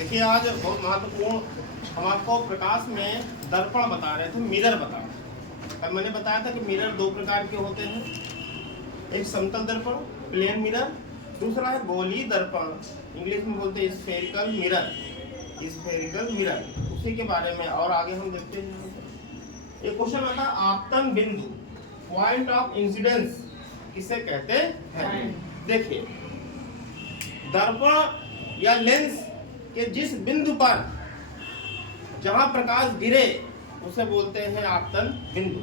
देखिए आज बहुत महत्वपूर्ण हम आपको प्रकाश में दर्पण बता रहे थे, मिरर बता रहे थे। अब मैंने बताया था कि मिरर दो प्रकार के होते हैं, एक समतल दर्पण प्लेन मिरर, दूसरा है गोलीय दर्पण, इंग्लिश में बोलते हैं स्फेरिकल मिरर। स्फेरिकल मिरर उसी के बारे में और आगे हम देखते हैं। एक क्वेश्चन आता है आपतन बिंदु, पॉइंट ऑफ इंसिडेंस किसे कहते हैं। देखिए दर्पण या लेंस के जिस बिंदु पर जहां प्रकाश गिरे उसे बोलते हैं आपतन बिंदु।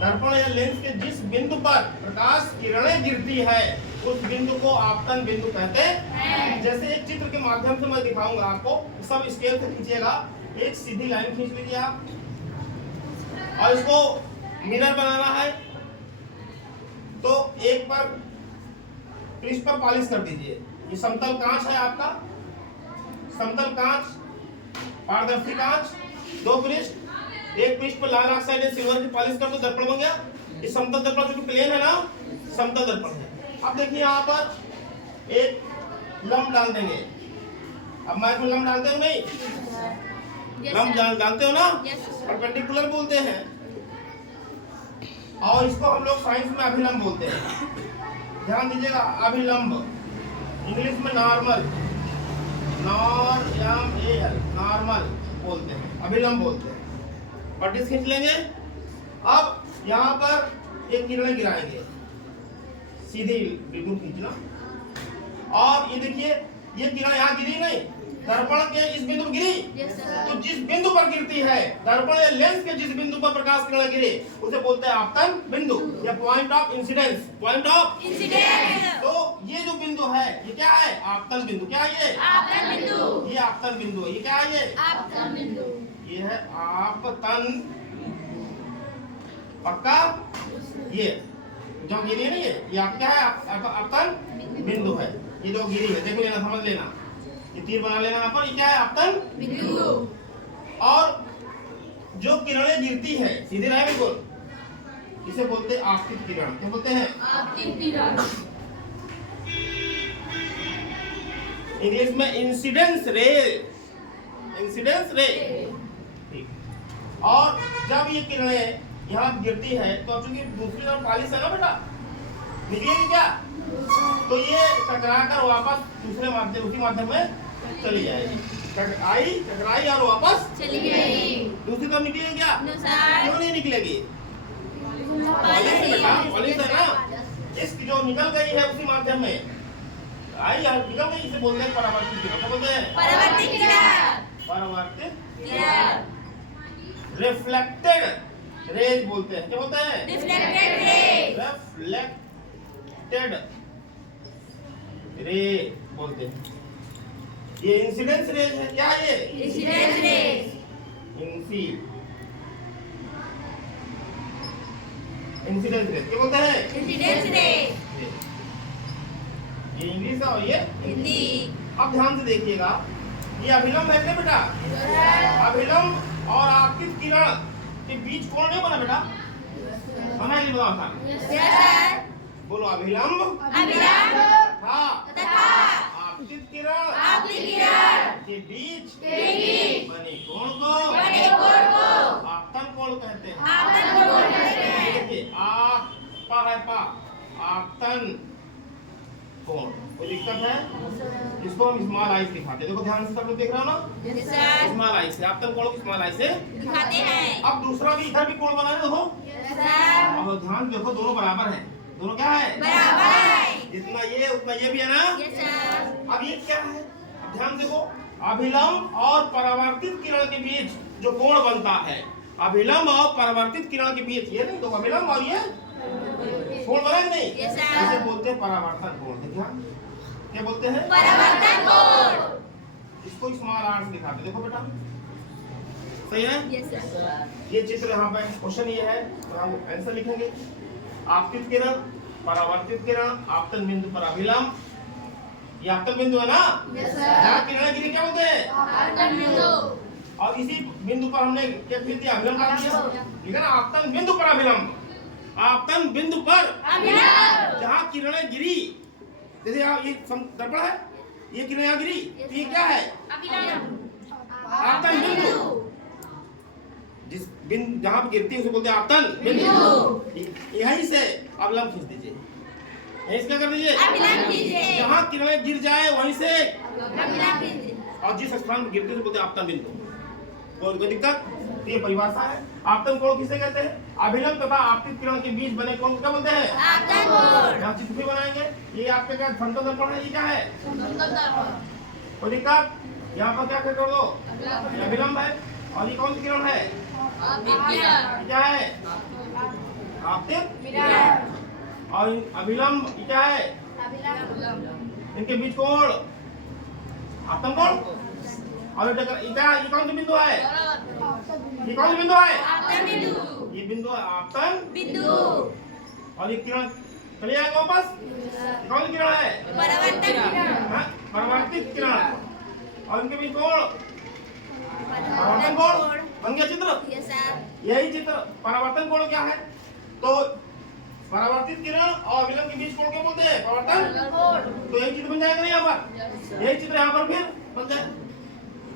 दर्पण या लेंस के जिस बिंदु पर प्रकाश किरणें गिरती है उस बिंदु को आपतन बिंदु कहते हैं। जैसे एक चित्र के माध्यम से मैं दिखाऊंगा आपको, सब स्केल से खींचिएगा, एक सीधी लाइन खींच लीजिए आप और इसको मिरर बनाना है तो एक पर पृष्ठ पर पॉलिश कर दीजिए। ये समतल कांच है आपका, समतल कांच, पारदर्शी कांच, दो पृष्ठ, एक पृष्ठ पर लाल ऑक्साइड या सिल्वर की पॉलिश कर दो, दर्पण बन गया। ये समतल दर्पण क्योंकि प्लेन है ना, समतल दर्पण है। अब देखिए यहाँ पर एक लंब डाल देंगे। अब मैथ में लंब डालते हो नहीं? लंब डालते हो ना, परपेंडिकुलर बोलते हैं और इसको हम लोग साइंस में अभिलंब बोलते हैं। ध्यान दीजिएगा, अभिलंब इंग्लिश में नॉर्मल, नॉर्मल बोलते हैं, अभिलंब बोलते हैं। पट्टी खींच लेंगे। अब यहाँ पर एक किरणें गिराएंगे, सीधी बिल्कुल खींचना। और ये देखिए ये किरण यहाँ गिरी नहीं, दर्पण के इस बिंदु पर गिरी। तो जिस बिंदु पर गिरती है, दर्पण या लेंस के जिस बिंदु पर प्रकाश किरण गिरे उसे बोलते हैं आपतन बिंदु या point of incidence. Point of incidence. तो ये जो बिंदु है ये क्या है? आपतन बिंदु। क्या है ये? आपतन बिंदु। ये आपतन बिंदु है। ये क्या है? ये आपतन बिंदु। ये है आपतन। पक्का? ये जो गिरी है ना, ये आप क्या है? आपतन बिंदु है। ये जो गिरी है, देख लेना, समझ लेना, ये तीर बना लेना यहाँ पर। ये क्या है? आपतन बिंदु। और जो किरणें गिरती है सीधे रहे बिल्कुल, इसे बोलते हैं आपतित किरण। क्या बोलते हैं? आपतित किरण। इंग्लिश में इंसिडेंस रे, इंसिडेंस रे। ठीक। और जब ये किरणें यहाँ गिरती है तो चूंकि दूसरी तरफ पॉलिश है ना बेटा, निकलेगी क्या? तो ये टकराकर वापस दूसरे माध्यम, उसी माध्यम में चली जाएगी। टकराई और वापस चली गई। दूसरी तरफ निकलेगी क्या? क्यों नहीं निकलेगी? पॉलिश है ना, इसकी जो निकल गई है उसी माध्यम में आई और निकल गई, इसे बोलते हैं परावर्तित किरण। क्या बोलते हैं? परावर्तित किरण। परावर्तित किरण। रिफ्लेक्टेड रेज बोलते हैं। क्या बोलते हैं? Reflected ray. रिफ्लेक्टेड रे बोलते हैं। ये इंसिडेंस रेज है। क्या है ये? Incidence raise. इंसिडेंस रेज क्या बोलते हैं? Incidence raise. ये इंग्लिश है और ये हिंदी। अब ध्यान से देखिएगा, ये अभिलंब है क्या बेटा? अभिलंब और आपतित किरण के बीच कोण नहीं बना बेटा? बना ही बना था। बोलो अभिलंब तथा आपतित किरण के बीच बने कोण को आपतन कोण कहते हैं। देखिए आप पा है पा, आपतन कोण। कोई दिक्कत है? इसको हम स्मॉल आई से दिखाते हैं। देखो ध्यान से सब लोग देख रहे हो ना, स्मॉल आई से आपतन कोण को स्मॉल आई से दिखाते हैं। अब दूसरा भी इधर भी कोण बना है, देखो और ध्यान देखो, दोनों बराबर हैं। दोनों क्या है? बराबर है। जितना ये उतना ये भी है ना। Yes sir. अब ये क्या है? ध्यान देखो, अभिलंब और परावर्तित किरण के बीच जो कोण बनता है, अभिलंब और परावर्तित किरण के बीच, ये नहीं तो अभिलंब और ये कोण बना नहीं। Yes sir. इसे बोलते हैं परावर्तन कोण। देखिए क्या बोलते हैं? परावर्तन कोण। इसको स्मॉल आर से दिखाते, देखो बेटा सही है? Yes sir. ये चित्र यहाँ पे क्वेश्चन ये है, तो हम आंसर लिखेंगे। आपतित किरण, परावर्तित किरण, आपतन बिंदु पर अभिलंब। ये आपतन बिंदु है ना? Yes sir. जहाँ किरणें गिरी क्या बोलते हैं? आपतन बिंदु। और इसी बिंदु पर हमने क्या फिर दिया? अभिलंब डाल दिया। ठीक है ना? आपतन बिंदु पर अभिलंब, आपतन बिंदु पर अभिलंब। जहाँ किरणें गिरी, जैसे यहाँ ये दर्पण है, ये किरणें यहाँ गिरी, तो ये क्या है? अभिलंब। जहाँ पे गिरती है उसे बोलते हैं आपतन बिंदु। यहीं से अवलंब खींच दीजिए, यहीं से क्या कर दीजिए, जहाँ किरणें गिर जाए वहीं से और जिस स्थान पर गिरती है उसे बोलते हैं आपतन बिंदु। कोई दिक्कत? ये परिभाषा है। आपतन कोण किसे कहते हैं? अभिलंब तथा आपतित किरण के बीच बने कोण को क्या बोलते हैं? आपतन कोण। यहाँ चित्र भी बनाएंगे। ये आपके क्या समतल दर्पण है? ये क्या है? समतल दर्पण। कोई दिक्कत? यहाँ पर क्या कर दो? अभिलंब है। और ये कौन सी किरण है? क्या है? आपतित किरण। और अभिलंब क्या है? इनके बीच कोण आपतन कोण। और ये कौन सा बिंदु है? ये कौन सा बिंदु है? आपतन बिंदु। ये बिंदु है आपतन बिंदु। और ये किरण चले जाएगा वापस। कौन सी किरण है? परावर्तित किरण। परावर्तित किरण। और इनके बीच कोण परावर्तन कोण। बन गया चित्र? यही चित्र। परावर्तन कोण क्या है? तो परावर्तित किरण और अभिलंब के बीच कोण क्या बोलते हैं? परावर्तन कोण। तो यही चित्र बन जाएगा यहाँ पर। यही चित्र यहाँ पर फिर बन जाए।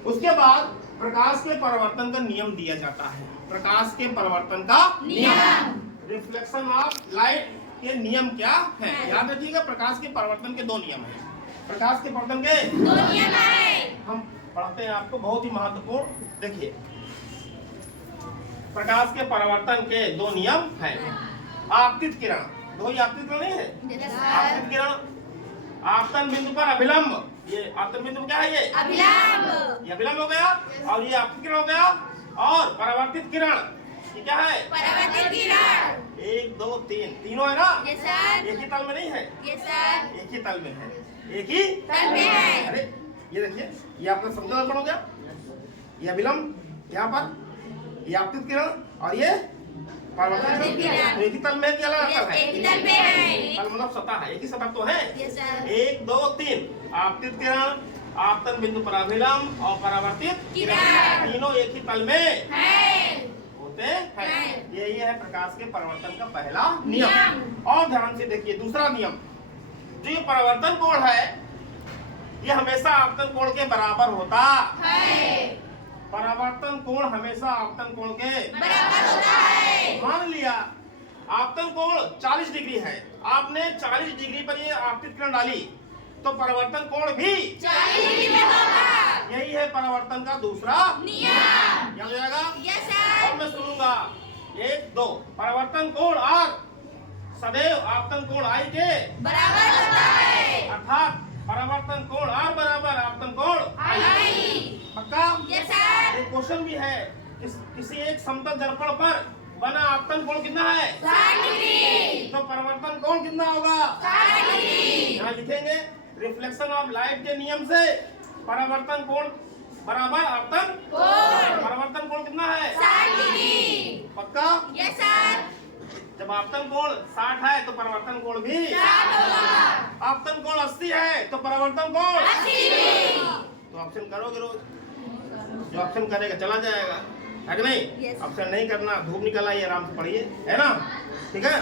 उसके बाद प्रकाश के परावर्तन का नियम दिया जाता है। प्रकाश के परावर्तन का नियम, रिफ्लेक्शन ऑफ लाइट के नियम क्या है? याद रखिएगा, प्रकाश के परावर्तन के दो नियम हैं। प्रकाश के परावर्तन के दो नियम हैं। हम पढ़ते हैं आपको, बहुत ही महत्वपूर्ण। देखिए, प्रकाश के परावर्तन के दो नियम हैं। आपतित किरण, दो ही आपतित किरण नहीं है? आपतित किरण, आपतन बिंदु पर अभिलंब। ये आपतन बिंदु क्या है? ये अभिलंब। ये अभिलंब हो गया। और ये आपतित किरण हो गया। और परावर्तित किरण ये क्या है? परावर्तित किरण। 1 2 3 तीनों है ना? Yes sir. एक ही तल में नहीं है? Yes sir. एक ही तल में है। एक ही तल में है। अरे ये देखिए, ये आपका समतल दर्पण हो गया। ये अभिलंब यहाँ पर, ये आपतित किरण और ये परावर्तित किरण। एक ही तल में है कि अलग तल है? एक ही तल में है। तल मतलब सतह है, एक ही सतह तो है। Yes sir. 1 2 3 आपतित किरण, आपतन बिंदु पर अभिलंब और परावर्तित किरण, तीनों एक ही तल में होते हैं। यही है प्रकाश के परावर्तन का पहला नियम। और ध्यान से देखिए दूसरा नियम, जो ये परावर्तन कोण है ये हमेशा आपतन कोण के बराबर होता है। परावर्तन कोण हमेशा आपतन कोण के बराबर होता है। मान लिया आपतन कोण 40 डिग्री है, आपने 40 डिग्री पर ये आपतित किरण डाली तो परावर्तन कोण भी 40 डिग्री में होगा। यही है परावर्तन का दूसरा नियम। याद हो जाएगा? Yes sir. अब मैं सुनूंगा 1 2 परावर्तन कोण R सदैव आपतन कोण I के बराबर होता है। अर्थात परावर्तन कोण R बराबर आपतन कोण I। पक्का? Yes sir. एक क्वेश्चन भी है, किसी एक समतल दर्पण पर बना आपतन कोण कितना है? 60 डिग्री। तो परावर्तन कोण कितना होगा? 60 डिग्री। यहाँ लिखेंगे रिफ्लेक्शन ऑफ लाइट के नियम से परावर्तन कोण बराबर आपतन कोण। परावर्तन कोण कितना है? 60 डिग्री। पक्का? Yes sir. जब आपतन कोण 60 है तो परावर्तन कोण भी 60 होगा। आपतन कोण 80 है तो परावर्तन कोण 80। तो ऑप्शन करोगे रोज, जो ऑप्शन करेगा चला जाएगा, है कि नहीं? ऑप्शन नहीं करना, धूप निकल आई, आराम से पढ़िए, है ना? ठीक है।